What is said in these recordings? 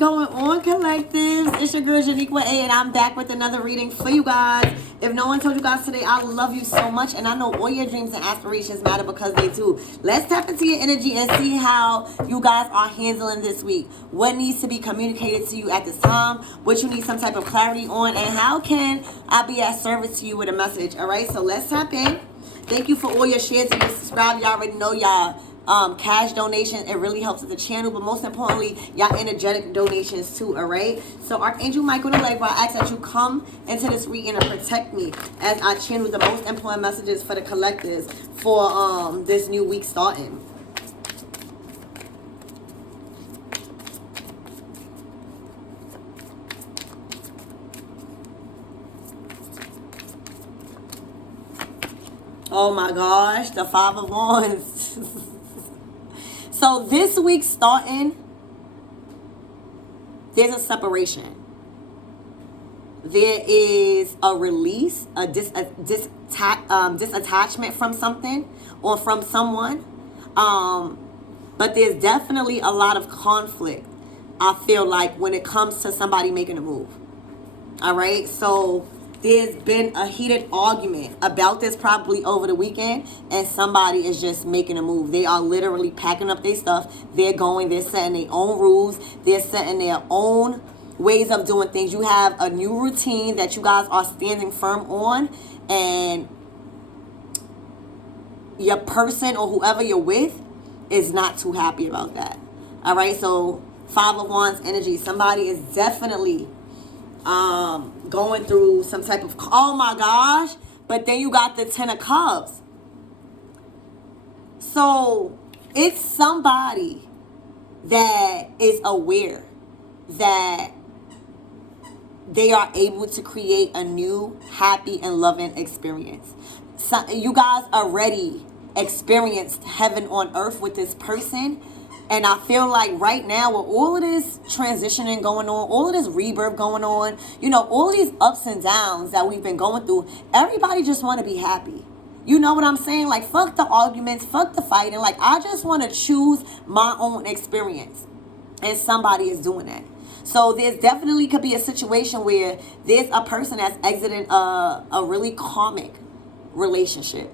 going on, collectives? It's your girl Janiqua A, and I'm back with another reading for you guys. If no one told you guys today, I love you so much, and I know all your dreams and aspirations matter because they do. Let's tap into your energy and see how you guys are handling this week. What needs to be communicated to you at this time, what you need some type of clarity on, and how can I be at service to you with a message. All right, so let's tap in. Thank you for all your shares and your subscribe. Y'all already know y'all cash donations. It really helps with the channel, but most importantly, y'all energetic donations too. All right. So Archangel Michael the Legba, I ask that you come into this reading and protect me as I channel the most important messages for the collectives for this new week starting. Oh my gosh, the Five of Wands. So this week starting, there's a separation. There is a release, a disattachment from something or from someone. But there's definitely a lot of conflict, I feel like, when it comes to somebody making a move. All right, so there's been a heated argument about this probably over the weekend, and somebody is just making a move. They are literally packing up their stuff. They're setting their own rules. They're setting their own ways of doing things. You have a new routine that you guys are standing firm on, and your person or whoever you're with is not too happy about that. All right, so Five of Wands energy. Somebody is definitely going through some type of, oh my gosh, but then you got the Ten of Cups. So it's somebody that is aware that they are able to create a new happy and loving experience. So you guys already experienced heaven on earth with this person. And I feel like right now with all of this transitioning going on, all of this rebirth going on, you know, all these ups and downs that we've been going through, everybody just want to be happy. You know what I'm saying? Like, fuck the arguments, fuck the fighting. Like, I just want to choose my own experience. And somebody is doing that. So there's definitely could be a situation where there's a person that's exiting a really karmic relationship.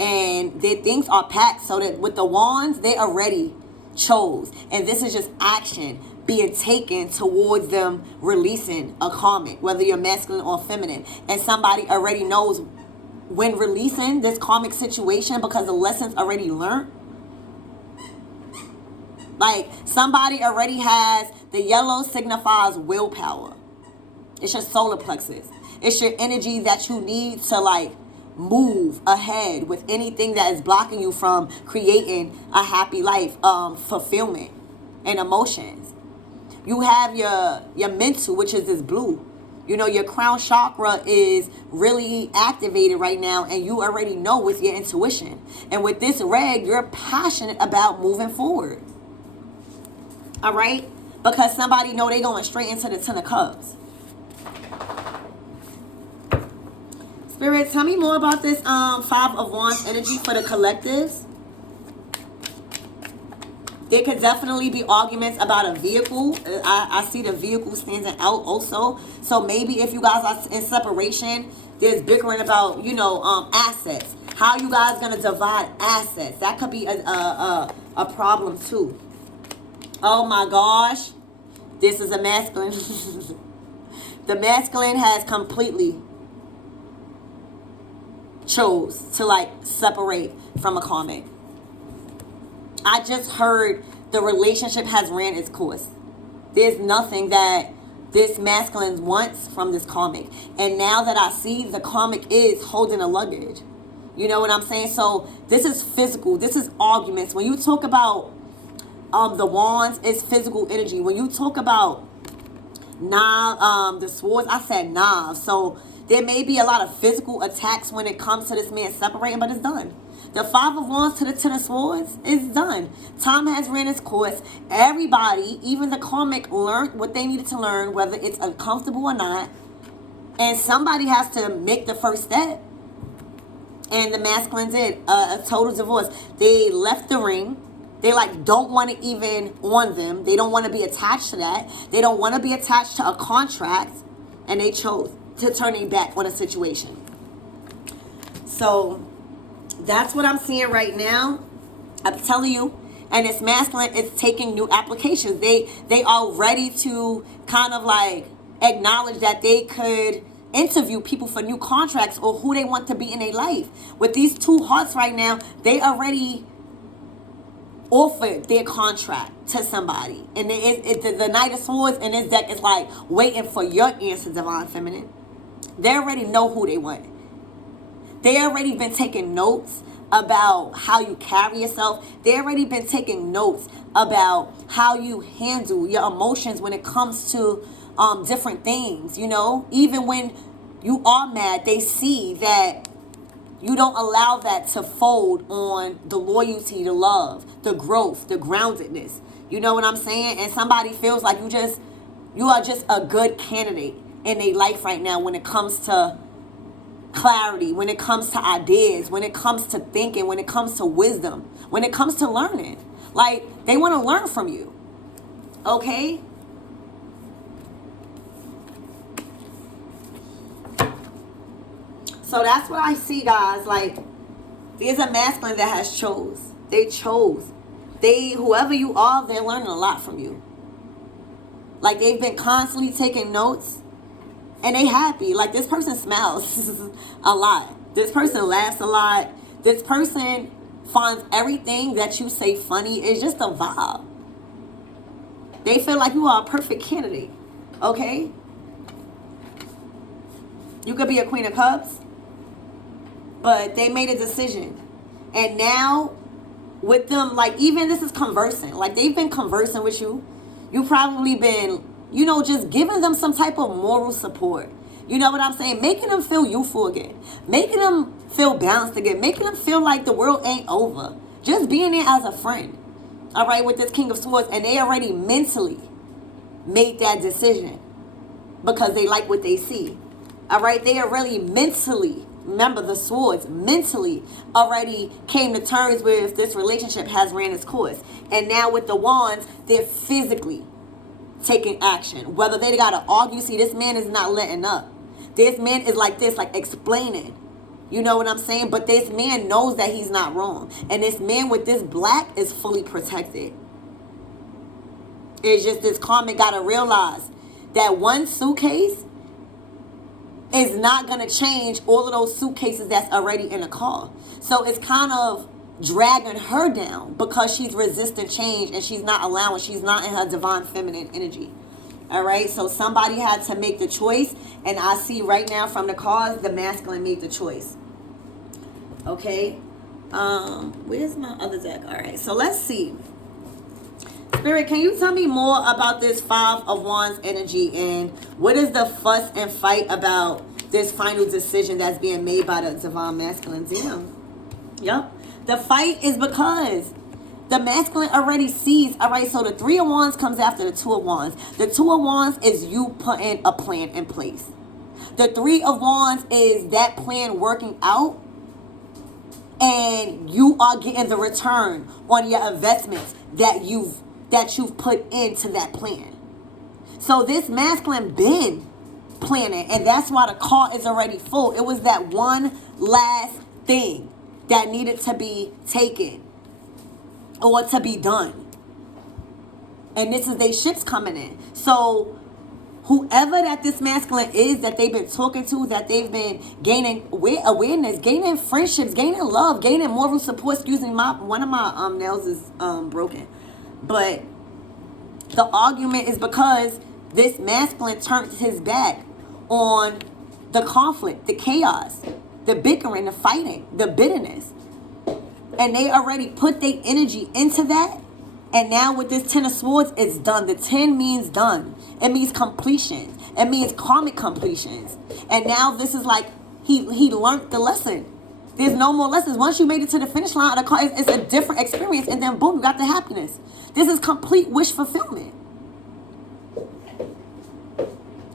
And their things are packed so that with the wands, they already chose, and this is just action being taken towards them releasing a karmic, whether you're masculine or feminine, and somebody already knows when releasing this karmic situation because the lessons already learned. Like, somebody already has, the yellow signifies willpower. It's your solar plexus. It's your energy that you need to, like, move ahead with anything that is blocking you from creating a happy life, fulfillment and emotions. You have your mental, which is this blue. You know, your crown chakra is really activated right now, and you already know with your intuition. And with this red, you're passionate about moving forward. All right? Because somebody know they going straight into the Ten of Cups. Spirit, tell me more about this Five of Wands energy for the collectives. There could definitely be arguments about a vehicle. I see the vehicle standing out also. So maybe if you guys are in separation, there's bickering about, you know, assets. How you guys going to divide assets? That could be a problem too. Oh my gosh. This is a masculine. The masculine has completely chose to, like, separate from a karmic. I just heard the relationship has ran its course. There's nothing that this masculine wants from this karmic. And now that I see the karmic is holding a luggage. You know what I'm saying? So this is physical. This is arguments. When you talk about the wands, it's physical energy. When you talk about the swords, I said knives. So there may be a lot of physical attacks when it comes to this man separating, but it's done. The Five of Wands to the Ten of Swords is done. Time has ran its course. Everybody, even the karmic, learned what they needed to learn, whether it's uncomfortable or not. And somebody has to make the first step. And the masculine did a total divorce. They left the ring. They like don't want to even on them. They don't want to be attached to that. They don't want to be attached to a contract. And they chose to turn their back on a situation. So that's what I'm seeing right now. I'm telling you. And it's masculine is taking new applications. They are ready to kind of like acknowledge that they could interview people for new contracts or who they want to be in their life. With these two hearts right now, they already offered their contract to somebody. And the Knight of Swords in this deck is like waiting for your answer, Divine Feminine. They already know who they want. They already been taking notes about how you carry yourself. They already been taking notes about how you handle your emotions when it comes to different things, you know. Even when you are mad, they see that you don't allow that to fold on the loyalty, the love, the growth, the groundedness. You know what I'm saying? And somebody feels like you are just a good candidate in their life right now when it comes to clarity, when it comes to ideas, when it comes to thinking, when it comes to wisdom, when it comes to learning. Like, they want to learn from you. Okay? So that's what I see, guys. Like, there's a masculine that has chose. They chose. Whoever you are, they're learning a lot from you. Like, they've been constantly taking notes. And they happy. Like, this person smiles a lot. This person laughs a lot. This person finds everything that you say funny. It's just a vibe. They feel like you are a perfect candidate. Okay? You could be a Queen of Cups. But they made a decision. And now, with them, like, even this is conversing. Like, they've been conversing with you. You've probably been, you know, just giving them some type of moral support. You know what I'm saying? Making them feel youthful again. Making them feel balanced again. Making them feel like the world ain't over. Just being there as a friend. All right, with this King of Swords. And they already mentally made that decision. Because they like what they see. All right, they are really mentally, remember the swords, mentally already came to terms with this relationship has ran its course. And now with the wands, they're physically taking action. Whether they got to argue, see, this man is not letting up. This man is like this, like explaining. You know what I'm saying? But this man knows that he's not wrong. And this man with this black is fully protected. It's just this karmic got to realize that one suitcase is not going to change all of those suitcases that's already in the car. So it's kind of dragging her down because she's resisting change and she's not in her divine feminine energy. All right, so somebody had to make the choice, and I see right now from the cards the masculine made the choice. Okay, where's my other deck? All right, so let's see. Spirit, can you tell me more about this Five of Wands energy, and what is the fuss and fight about this final decision that's being made by the divine masculine? Damn. Yep. The fight is because the masculine already sees. All right, so the Three of Wands comes after the Two of Wands. The Two of Wands is you putting a plan in place. The Three of Wands is that plan working out, and you are getting the return on your investments that you've put into that plan. So this masculine been planning, and that's why the car is already full. It was that one last thing that needed to be taken or to be done. And this is their ships coming in. So whoever that this masculine is that they've been talking to, that they've been gaining awareness, gaining friendships, gaining love, gaining moral support. Excuse me, one of my nails is broken. But the argument is because this masculine turned his back on the conflict, the chaos, the bickering, the fighting, the bitterness. And they already put their energy into that. And now with this Ten of Swords, it's done. The 10 means done. It means completion. It means karmic completions. And now this is like, he learned the lesson. There's no more lessons. Once you made it to the finish line of the car, it's a different experience. And then boom, you got the happiness. This is complete wish fulfillment.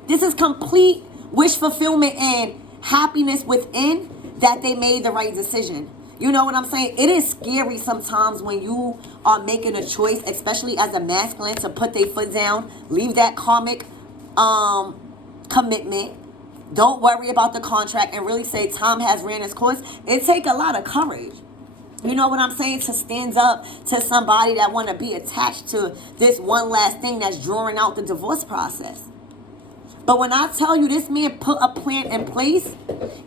This is complete wish fulfillment and happiness within that they made the right decision. You know what I'm saying? It is scary sometimes when you are making a choice, especially as a masculine, to put their foot down, leave that karmic commitment. Don't worry about the contract and really say time has ran its course. It takes a lot of courage. You know what I'm saying? To stand up to somebody that want to be attached to this one last thing that's drawing out the divorce process. But when I tell you this man put a plan in place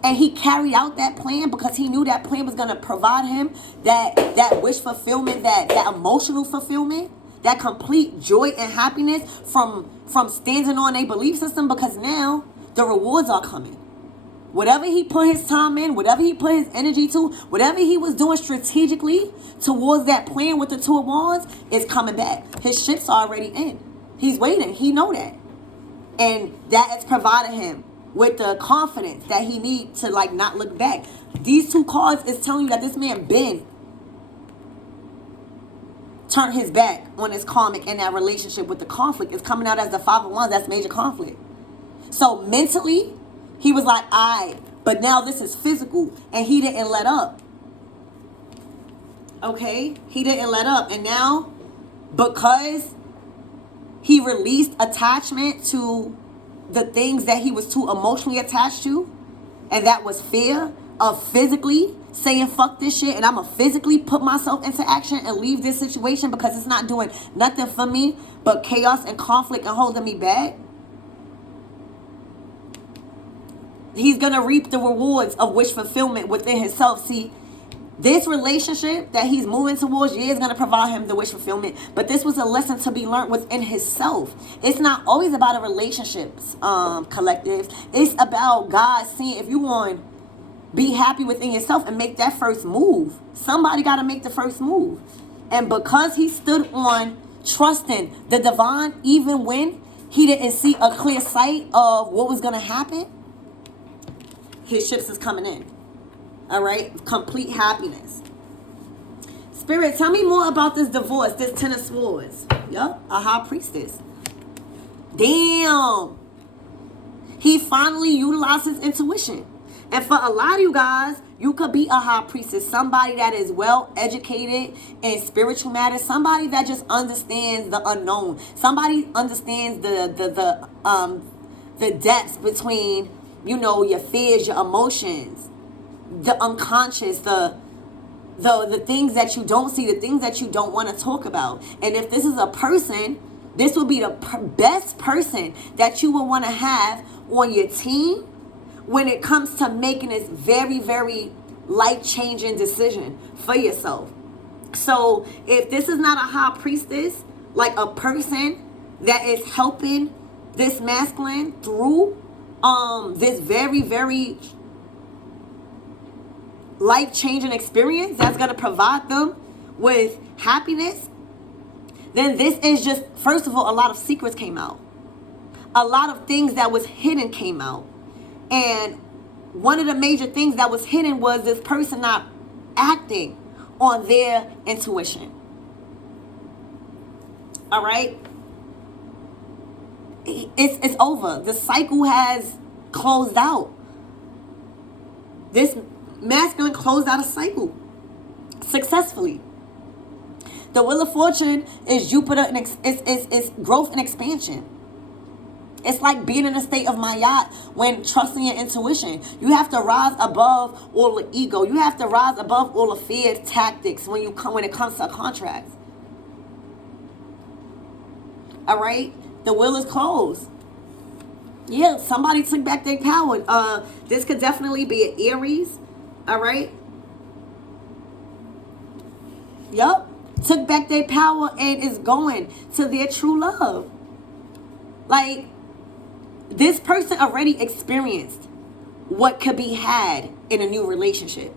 and he carried out that plan because he knew that plan was going to provide him that wish fulfillment, that emotional fulfillment, that complete joy and happiness from standing on a belief system, because now the rewards are coming. Whatever he put his time in, whatever he put his energy to, whatever he was doing strategically towards that plan with the Two of Wands is coming back. His ship's already in. He's waiting. He know that. And that has provided him with the confidence that he needs to like not look back. These two cards is telling you that this man been turned his back on his karmic and that relationship with the conflict. It's coming out as the Five of Wands. That's major conflict. So mentally, he was like, all right, but now this is physical, and he didn't let up. Okay? He didn't let up. And now, because he released attachment to the things that he was too emotionally attached to, and that was fear of physically saying fuck this shit and I'm gonna physically put myself into action and leave this situation because it's not doing nothing for me but chaos and conflict and holding me back. He's gonna reap the rewards of wish fulfillment within himself. See, this relationship that he's moving towards, yeah, is going to provide him the wish fulfillment. But this was a lesson to be learned within himself. It's not always about a relationships collective. It's about God seeing if you want to be happy within yourself and make that first move. Somebody got to make the first move. And because he stood on trusting the divine, even when he didn't see a clear sight of what was going to happen, his ships is coming in. All right, complete happiness. Spirit, tell me more about this divorce, this Ten of Swords. Yup, a high priestess. Damn. He finally utilized his intuition. And for a lot of you guys, you could be a high priestess, somebody that is well educated in spiritual matters, somebody that just understands the unknown, somebody understands the depths between, you know, your fears, your emotions, the unconscious, the things that you don't see, the things that you don't want to talk about. And if this is a person, this will be the best person that you will want to have on your team when it comes to making this very, very life-changing decision for yourself. So if this is not a high priestess, like a person that is helping this masculine through this very, very life-changing experience that's going to provide them with happiness, then this is just, first of all, a lot of secrets came out. A lot of things that was hidden came out. And one of the major things that was hidden was this person not acting on their intuition. All right? It's over. The cycle has closed out. This masculine closed out a cycle successfully. The Wheel of Fortune is Jupiter, and it's growth and expansion. It's like being in a state of Mayat when trusting your intuition. You have to rise above all the ego. You have to rise above all the fear tactics when it comes to contracts. All right, the wheel is closed. Yeah, somebody took back their power. This could definitely be an Aries. All right. Yup. Took back their power and is going to their true love. Like, this person already experienced what could be had in a new relationship.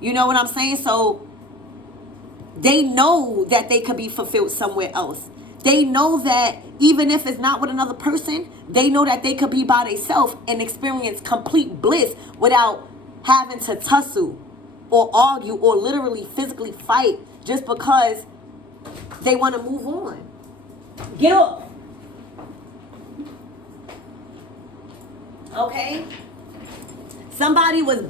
You know what I'm saying? So they know that they could be fulfilled somewhere else. They know that even if it's not with another person, they know that they could be by themselves and experience complete bliss without having to tussle or argue or literally physically fight just because they want to move on. Get up. Okay? Somebody was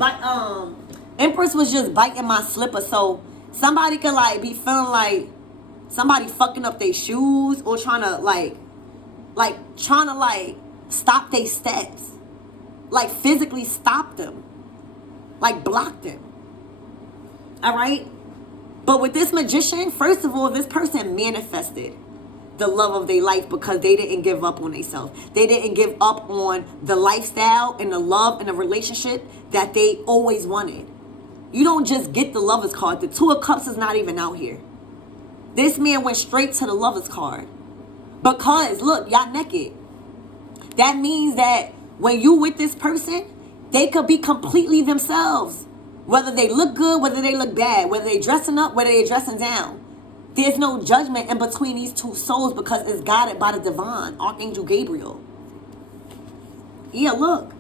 Empress was just biting my slipper, so somebody could like be feeling like somebody fucking up their shoes or trying to like stop their steps, like physically stop them, like block them. All right. But with this Magician, first of all, this person manifested the love of their life because they didn't give up on themselves. They didn't give up on the lifestyle and the love and the relationship that they always wanted. You don't just get the Lover's card. The Two of Cups is not even out here. This man went straight to the Lover's card. Because, look, y'all naked. That means that when you with this person, they could be completely themselves. Whether they look good, whether they look bad, whether they dressing up, whether they dressing down. There's no judgment in between these two souls because it's guided by the divine, Archangel Gabriel. Yeah, look.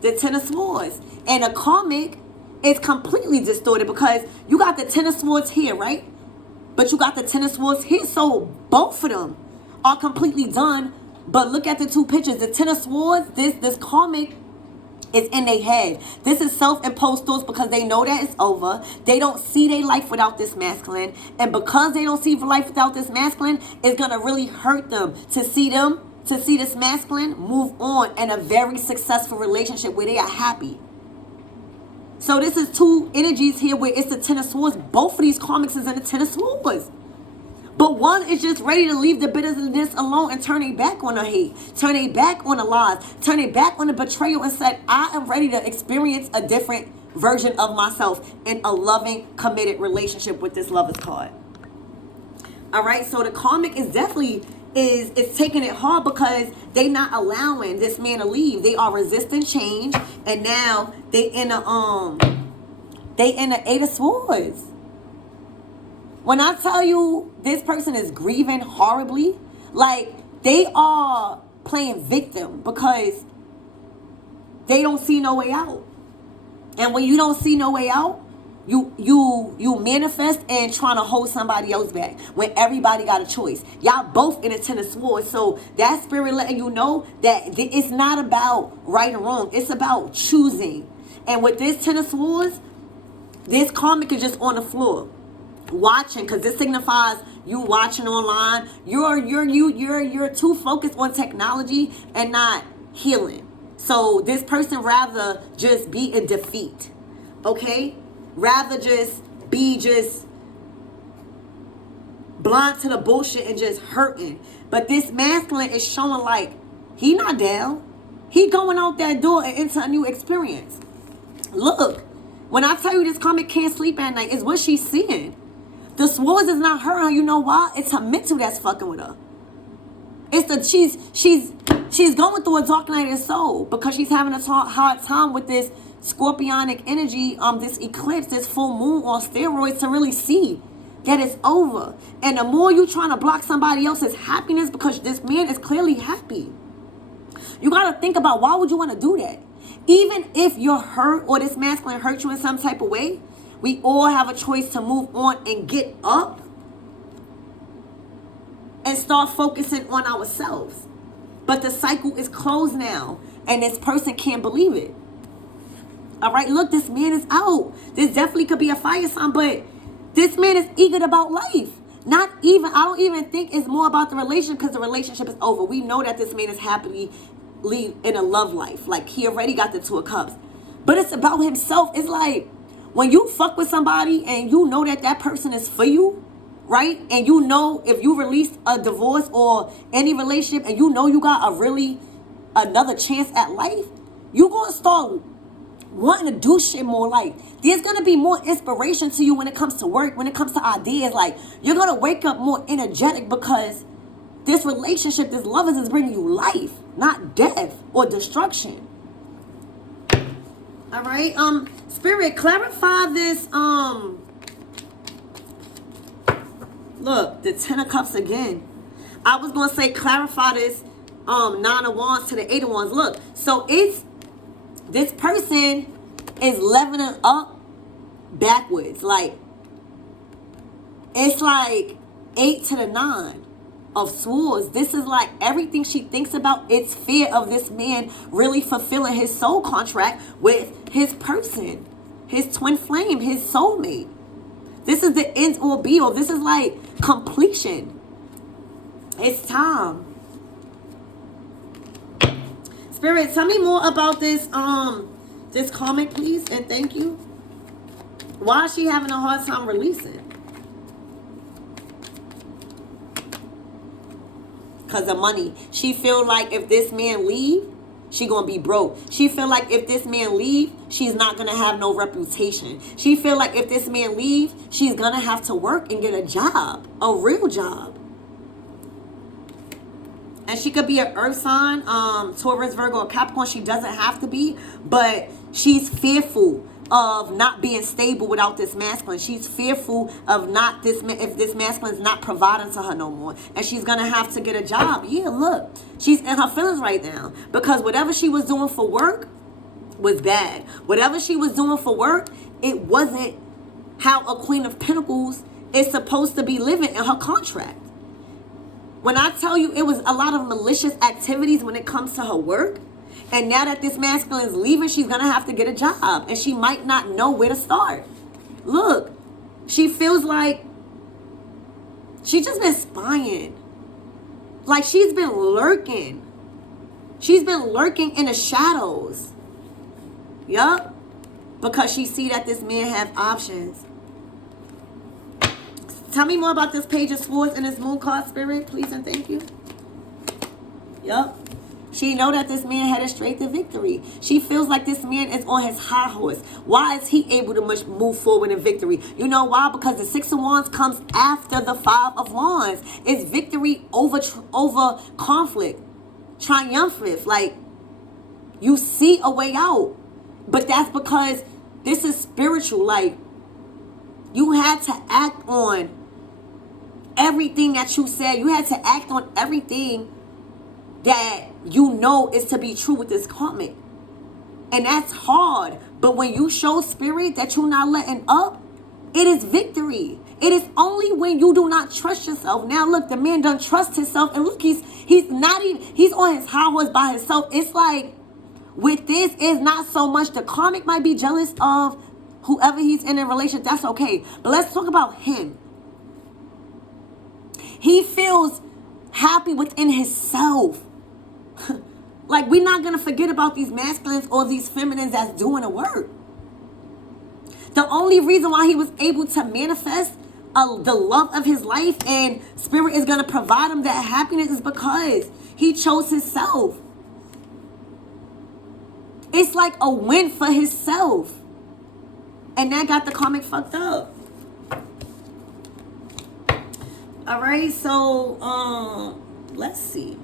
The Ten of Swords. And a karmic is completely distorted because you got the Ten of Swords here, right? But you got the Ten of Swords here. So both of them are completely done. But look at the two pictures. The Ten of Swords, this karmic is in their head. This is self-imposed thoughts because they know that it's over. They don't see their life without this masculine. And because they don't see life without this masculine, it's going to really hurt them to see this masculine move on in a very successful relationship where they are happy. So this is two energies here where it's the Ten of Swords. Both of these karmics is in the Ten of Swords. But one is just ready to leave the bitterness alone and turn their back on the hate. Turn their back on the lies. Turn their back on the betrayal and said, I am ready to experience a different version of myself in a loving, committed relationship with this Lover's card. All right, so the karmic is definitely is taking it hard because they not allowing this man to leave. They are resisting change, and now they in the Eight of Swords. When I tell you this person is grieving horribly, like they are playing victim because they don't see no way out. And when you don't see no way out, you manifest and trying to hold somebody else back when everybody got a choice. Y'all both in a Ten of Swords. So that spirit letting you know that it's not about right or wrong. It's about choosing. And with this Ten of Swords, this karmic is just on the floor watching, because this signifies you watching online. You're too focused on technology and not healing. So this person rather just be in defeat. Okay? Rather just be blind to the bullshit and just hurting. But this masculine is showing like he not down. He going out that door and into a new experience. Look, when I tell you this karmic can't sleep at night, it's what she's seeing. The swords is not her. You know why? It's her mental that's fucking with her. It's the she's going through a dark night of the soul because she's having a hard time with this scorpionic energy, this eclipse, this full moon on steroids to really see that it's over. And the more you trying to block somebody else's happiness because this man is clearly happy. You got to think about why would you want to do that? Even if you're hurt or this masculine hurt you in some type of way, we all have a choice to move on and get up and start focusing on ourselves. But the cycle is closed now and this person can't believe it. All right, look, this man is out. This definitely could be a fire sign, but this man is eager about life. I don't even think it's more about the relationship because the relationship is over. We know that this man is happily in a love life. Like he already got the Two of Cups. But it's about himself. It's like when you fuck with somebody and you know that that person is for you, right? And you know if you release a divorce or any relationship and you know you got another chance at life, you're going to start wanting to do shit more. Like there's going to be more inspiration to you when it comes to work, when it comes to ideas. Like you're going to wake up more energetic because this relationship, this love is bringing you life, not death or destruction. All right, Spirit, clarify this, look, the Ten of Cups again. I was going to say clarify this, Nine of Wands to the Eight of Wands. Look, so it's, this person is leveling up backwards. Like, it's like 8 to the 9 of Swords. This is like everything she thinks about. It's fear of this man really fulfilling his soul contract with his person. his twin flame, his soulmate. This is the end or be all. This is like completion. It's time. Spirit, tell me more about this this karmic, please, and thank you. Why is she having a hard time releasing? Because of money. She feel like if this man leave, she gonna be broke. She feel like if this man leave, she's not gonna have no reputation. She feel like if this man leave, she's gonna have to work and get a job, a real job. And she could be an earth sign, Taurus, Virgo, or Capricorn. She doesn't have to be, but she's fearful of not being stable without this masculine. She's fearful of not this, if this masculine is not providing to her no more. And she's going to have to get a job. Yeah, look, she's in her feelings right now. Because whatever she was doing for work was bad. Whatever she was doing for work, it wasn't how a Queen of Pentacles is supposed to be living in her contract. When I tell you it was a lot of malicious activities when it comes to her work, and now that this masculine is leaving, she's going to have to get a job. And she might not know where to start. Look, she feels like she's just been spying. Like she's been lurking. She's been lurking in the shadows. Yup. Because she see that this man have options. Tell me more about this Page of Swords and this Moon card, Spirit, please and thank you. Yup. She know that this man headed straight to victory. She feels like this man is on his high horse. Why is he able to move forward in victory? You know why? Because the Six of Wands comes after the Five of Wands. It's victory over conflict. Triumphant. Like, you see a way out. But that's because this is spiritual. Like, you had to act on everything that you said. You had to act on everything that you know is to be true with this karmic. And that's hard. But when you show Spirit that you're not letting up, it is victory. It is only when you do not trust yourself. Now look, the man doesn't trust himself. And look, he's on his high horse by himself. It's like with this, is not so much the karmic might be jealous of whoever he's in a relationship. That's okay. But let's talk about him. He feels happy within himself. Like, we're not going to forget about these masculines or these feminines that's doing the work. The only reason why he was able to manifest the love of his life and Spirit is going to provide him that happiness is because he chose himself. It's like a win for himself. And that got the karmic fucked up. All right, so let's see.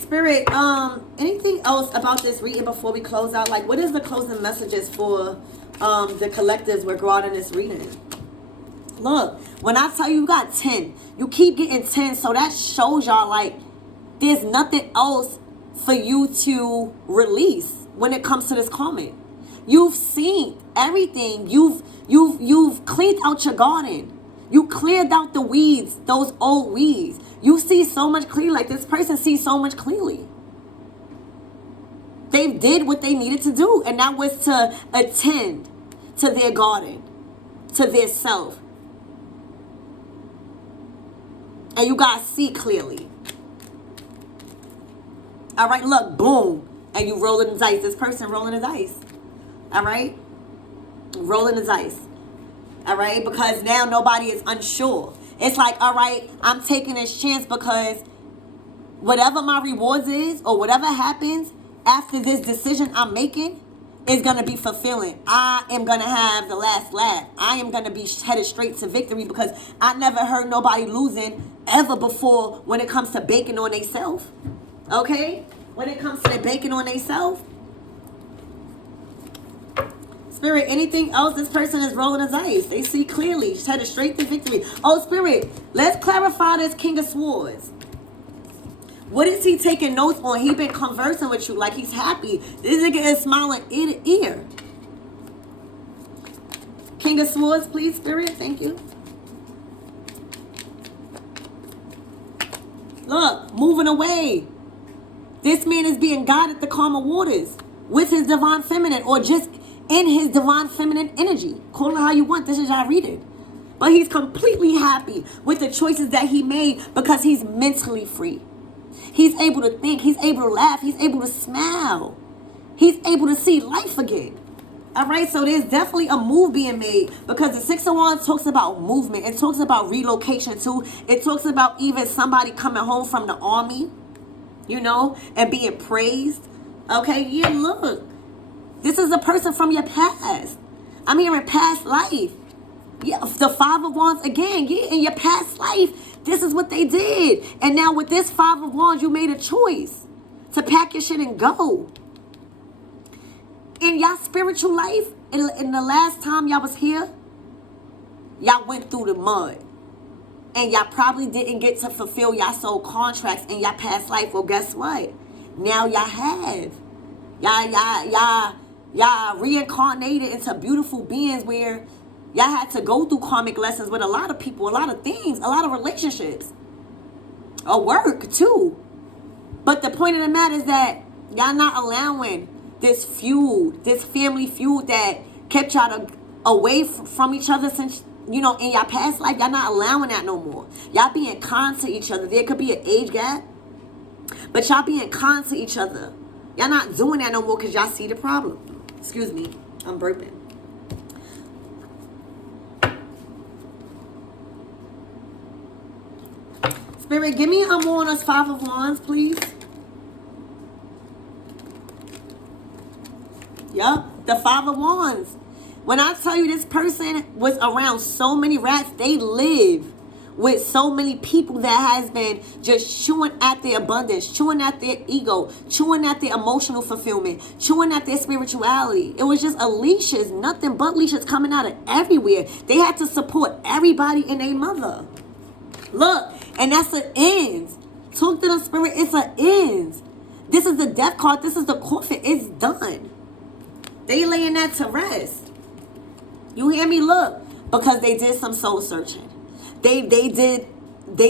Spirit, anything else about this reading before we close out? Like, what is the closing messages for the collectives we're going in this reading? Look, when I tell you got 10, you keep getting 10, so that shows y'all like there's nothing else for you to release when it comes to this comment. You've seen everything. You've cleaned out your garden. You cleared out the weeds, those old weeds. You see so much clearly. Like, this person sees so much clearly. They did what they needed to do, and that was to attend to their garden, to their self. And you guys see clearly. All right, look, boom. And you rolling the dice. This person rolling the dice. All right? Rolling the dice. All right? Because now nobody is unsure. It's like, all right, I'm taking this chance because whatever my rewards is or whatever happens after this decision I'm making is going to be fulfilling. I am going to have the last laugh. I am going to be headed straight to victory because I never heard nobody losing ever before when it comes to banking on themselves. Okay? When it comes to the banking on themselves. Spirit, anything else? This person is rolling his dice. They see clearly. She's headed straight to victory. Oh, Spirit, let's clarify this King of Swords. What is he taking notes on? He been conversing with you like he's happy. This nigga is smiling ear to ear. King of Swords, please, Spirit. Thank you. Look, moving away. This man is being guided to calmer waters with his divine feminine, or just in his divine feminine energy. Call it how you want. This is y'all reading. But he's completely happy with the choices that he made because he's mentally free. He's able to think. He's able to laugh. He's able to smile. He's able to see life again. All right, so there's definitely a move being made because the Six of Wands talks about movement. It talks about relocation too. It talks about even somebody coming home from the army, you know, and being praised. Okay, yeah, look. This is a person from your past. I'm hearing past life. Yeah, the Five of Wands again. Yeah, in your past life, this is what they did. And now with this Five of Wands, you made a choice to pack your shit and go. In y'all spiritual life, in the last time y'all was here, y'all went through the mud. And y'all probably didn't get to fulfill y'all soul contracts in y'all past life. Well, guess what? Now y'all have. Y'all reincarnated into beautiful beings where y'all had to go through karmic lessons with a lot of people, a lot of things, a lot of relationships. A work, too. But the point of the matter is that y'all not allowing this feud, this family feud that kept y'all away from each other since, you know, in y'all past life. Y'all not allowing that no more. Y'all being kind to each other. There could be an age gap, but y'all being kind to each other. Y'all not doing that no more because y'all see the problem. Excuse me, I'm burping. Spirit, give me a more on us Five of Wands, please. Yup, the Five of Wands. When I tell you this person was around so many rats, they live with so many people that has been just chewing at their abundance, chewing at their ego, chewing at their emotional fulfillment, chewing at their spirituality. It was just leashes, nothing but leashes coming out of everywhere. They had to support everybody and their mother. Look, and that's an ends. Talk to the spirit, it's an ends. This is the death card, this is the coffin, it's done. They laying that to rest. You hear me? Look, because they did some soul searching. They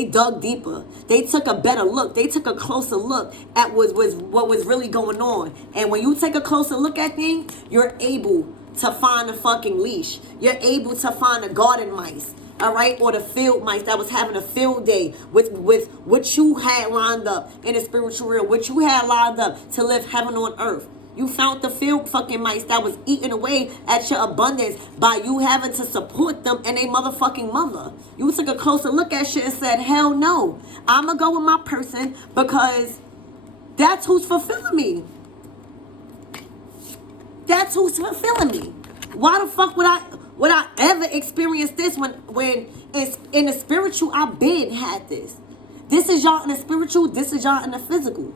dug deeper. They took a better look. They took a closer look at what was really going on. And when you take a closer look at things, you're able to find a fucking leash. You're able to find the garden mice, all right, or the field mice that was having a field day with what you had lined up in the spiritual realm, what you had lined up to live heaven on earth. You found the field fucking mice that was eating away at your abundance by you having to support them and a motherfucking mother. You took a closer look at shit and said, hell no, I'm going to go with my person because that's who's fulfilling me. That's who's fulfilling me. Why the fuck would I ever experience this when it's in the spiritual? I've been had this. This is y'all in the spiritual. This is y'all in the physical.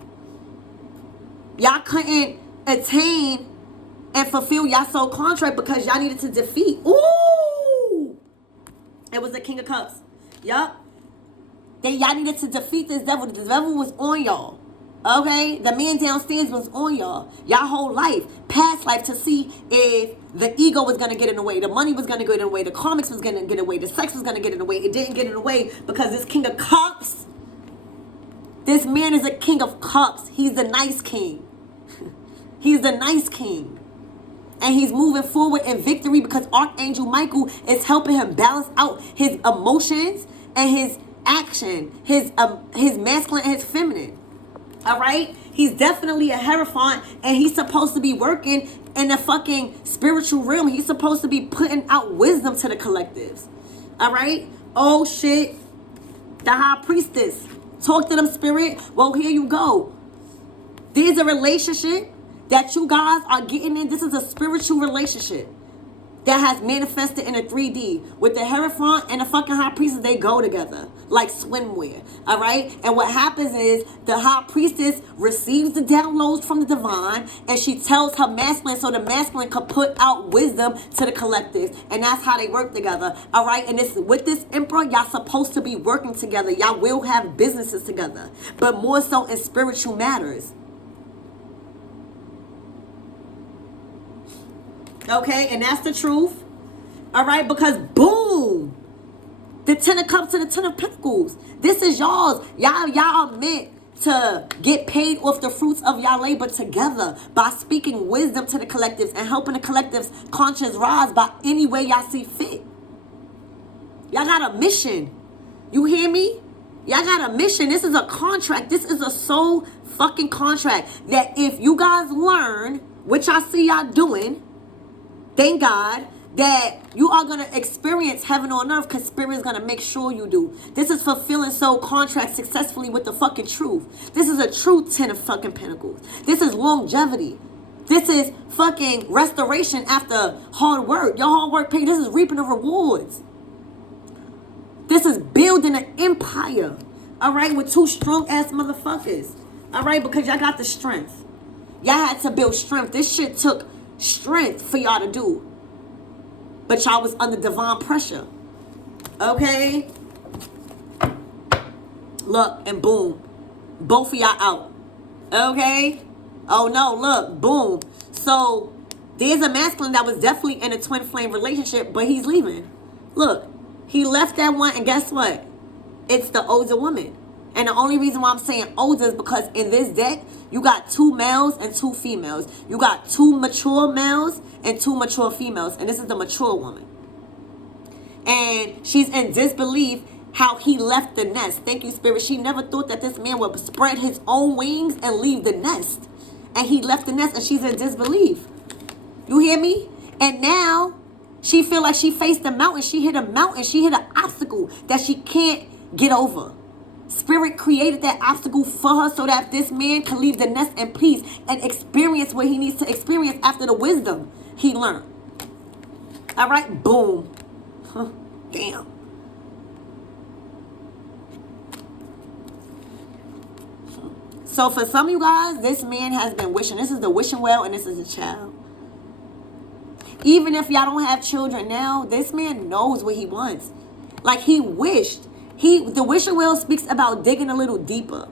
Y'all couldn't attain and fulfill y'all soul contract because y'all needed to defeat. Ooh! It was the King of Cups. Yup. Y'all needed to defeat this devil. The devil was on y'all. Okay? The man downstairs was on y'all. Y'all whole life, past life, to see if the ego was going to get in the way, the money was going to get in the way, the comics was going to get in the way, the sex was going to get in the way. It didn't get in the way because this King of Cups, this man is a King of Cups. He's the nice king. He's the nice king. And he's moving forward in victory because Archangel Michael is helping him balance out his emotions and his action, his masculine and his feminine. All right? He's definitely a Hierophant, and he's supposed to be working in the fucking spiritual realm. He's supposed to be putting out wisdom to the collectives. All right? Oh, shit. The High Priestess. Talk to them, spirit. Well, here you go. There's a relationship that you guys are getting in. This is a spiritual relationship that has manifested in a 3D. With the Hierophant and the fucking High Priestess, they go together like swimwear. All right? And what happens is the High Priestess receives the downloads from the divine, and she tells her masculine so the masculine can put out wisdom to the collective. And that's how they work together. All right? And this with this Emperor, y'all supposed to be working together. Y'all will have businesses together, but more so in spiritual matters. Okay, and that's the truth. All right, because boom, the Ten of Cups to the Ten of Pentacles. This is y'all's. Y'all are meant to get paid off the fruits of y'all labor together by speaking wisdom to the collectives and helping the collectives conscience rise by any way y'all see fit. Y'all got a mission. You hear me? Y'all got a mission. This is a contract. This is a soul fucking contract that if you guys learn, which I see y'all doing, thank God, that you are going to experience heaven on earth, because Spirit is going to make sure you do. This is fulfilling soul contracts successfully with the fucking truth. This is a true 10 of fucking pentacles. This is longevity. This is fucking restoration after hard work. Your hard work paid. This is reaping the rewards. This is building an empire. All right, with two strong ass motherfuckers. All right, because y'all got the strength. Y'all had to build strength. This shit took strength for y'all to do. But y'all was under divine pressure. Okay? Look, and boom. Both of y'all out. Okay? Oh no, look, boom. So, there's a masculine that was definitely in a twin flame relationship, but he's leaving. Look, he left that one, and guess what? It's the older woman. And the only reason why I'm saying older is because in this deck, you got 2 males and 2 females. You got 2 mature males and 2 mature females. And this is the mature woman. And she's in disbelief how he left the nest. Thank you, Spirit. She never thought that this man would spread his own wings and leave the nest. And he left the nest, and she's in disbelief. You hear me? And now she feel like she faced a mountain. She hit a mountain. She hit an obstacle that she can't get over. Spirit created that obstacle for her so that this man can leave the nest in peace and experience what he needs to experience after the wisdom he learned. All right, boom. Huh. Damn. So for some of you guys, this man has been wishing. This is the wishing well, and this is a child. Even if y'all don't have children now, this man knows what he wants. Like he wished. The wishing well speaks about digging a little deeper.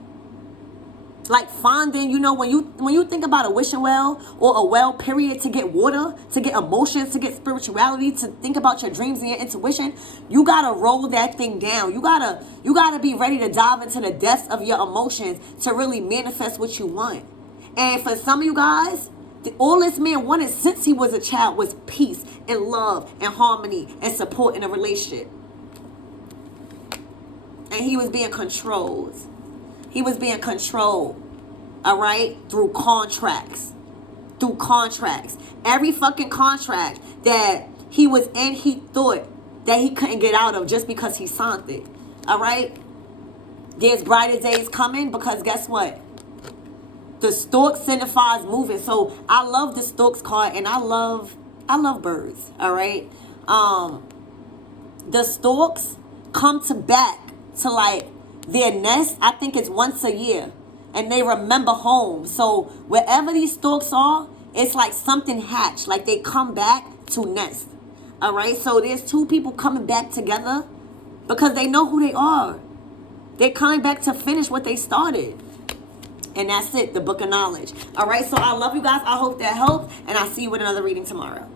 Like finding, you know, when you think about a wishing well or a well period to get water, to get emotions, to get spirituality, to think about your dreams and your intuition, you gotta roll that thing down. You gotta be ready to dive into the depths of your emotions to really manifest what you want. And for some of you guys, all this man wanted since he was a child was peace and love and harmony and support in a relationship. And he was being controlled. He was being controlled, all right, through contracts. Through contracts. Every fucking contract that he was in, he thought that he couldn't get out of just because he signed it, all right? There's brighter days coming because guess what? The stork signifies moving. So I love the storks card, and I love birds, all right? The storks come back to like their nest, I think it's once a year, and they remember home. So wherever these storks are, it's like something hatched, like they come back to nest. All right, so there's 2 people coming back together because they know who they are. They're coming back to finish what they started. And that's it, the book of knowledge. All right, so I love you guys. I hope that helped, and I'll see you with another reading tomorrow.